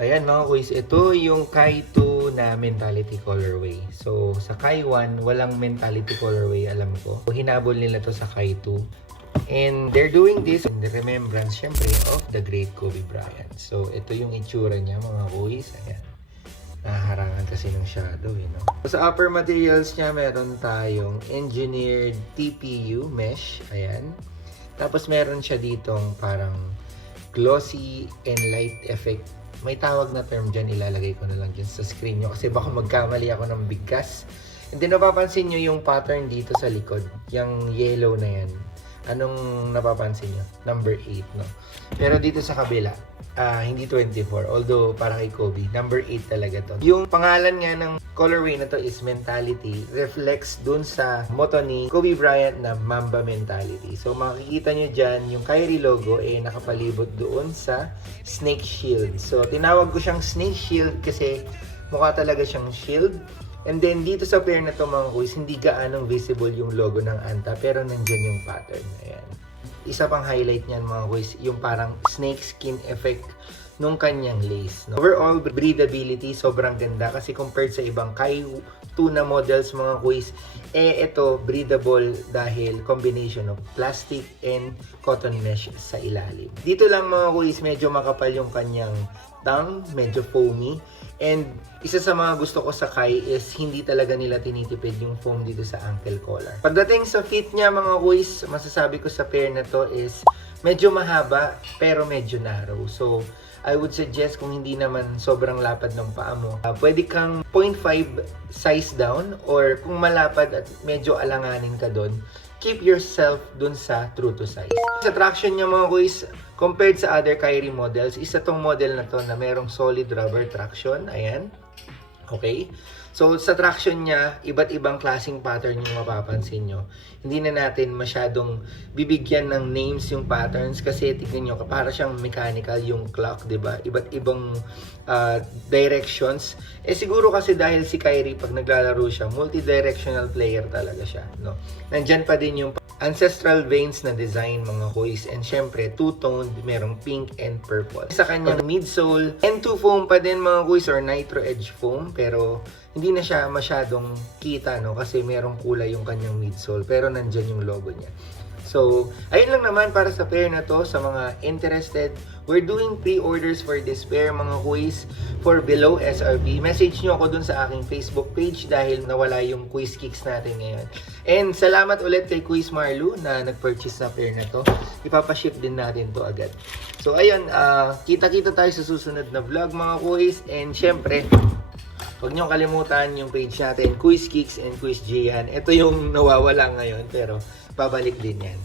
Ayan mga kuys, ito yung Kai 2 na mentality colorway. So, sa Kai 1, walang mentality colorway, alam ko. Hinabol nila to sa Kai 2. And they're doing this in the remembrance, syempre, of the great Kobe Bryant. So, ito yung itsura niya mga kuys. Ayan. Naharangan kasi ng shadow, no? So, sa upper materials niya, meron tayong engineered TPU mesh. Ayan. Tapos, meron siya ditong parang glossy and light effect. May tawag na term dyan, ilalagay ko na lang dyan sa screen nyo kasi baka magkamali ako ng bigkas. And then napapansin nyo yung pattern dito sa likod, yung yellow na yan. Anong napapansin nyo? Number 8, no? Pero dito sa kabila, hindi 24, although para kay Kobe, number 8 talaga to. Yung pangalan nga ng colorway na to is Mentality, reflects dun sa motto ni Kobe Bryant na Mamba Mentality. So makikita nyo dyan, yung Kyrie logo nakapalibot doon sa snake shield. So tinawag ko siyang snake shield kasi mukha talaga siyang shield. And then dito sa pair na to mga kuys, hindi gaanong visible yung logo ng Anta pero nandyan yung pattern. Ayan. Isa pang highlight niyan mga kuys, yung parang snake skin effect nung kanyang lace. No? Overall, breathability, sobrang ganda kasi compared sa ibang Kai 2 na models mga kuys, ito breathable dahil combination of plastic and cotton mesh sa ilalim. Dito lang mga kuys, medyo makapal yung kanyang tongue, medyo foamy. And isa sa mga gusto ko sa Kai is hindi talaga nila tinitipid yung foam dito sa ankle collar. Pagdating sa fit niya mga kuys, masasabi ko sa pair na to is medyo mahaba pero medyo narrow. So I would suggest kung hindi naman sobrang lapad ng paa mo, pwede kang 0.5 size down or kung malapad at medyo alanganin ka doon, keep yourself dun sa true to size. Sa traction niya mga kuys, compared sa other Kyrie models, isa tong model na to na merong solid rubber traction. Ayan. Okay? So, sa traction niya, iba't ibang klaseng pattern yung mapapansin nyo. Hindi na natin masyadong bibigyan ng names yung patterns kasi tignan nyo, para siyang mechanical yung clock, diba? Iba't ibang directions. Siguro kasi dahil si Kyrie, pag naglalaro siya, multi-directional player talaga siya, no? Nandyan pa din yung ancestral veins na design mga kuys, and syempre two-toned, merong pink and purple. Sa kanyang midsole, N2 foam pa din mga kuys or nitro edge foam, pero hindi na siya masyadong kita, no, kasi merong kulay yung kanyang midsole, pero nandyan yung logo niya. So, ayun lang naman para sa pair na to. Sa mga interested, we're doing pre-orders for this pair mga kuys for below SRP. Message nyo ako dun sa aking Facebook page dahil nawala yung quiz kicks natin ngayon. And salamat ulit kay Quiz Marlu na nag-purchase na pair na to. Ipapaship din natin to agad. So ayun, kita-kita tayo sa susunod na vlog mga kuys. And syempre, huwag niyong kalimutan yung page natin, Quiz Kicks and Quiz Jian. Ito yung nawawala ngayon pero babalik din yan.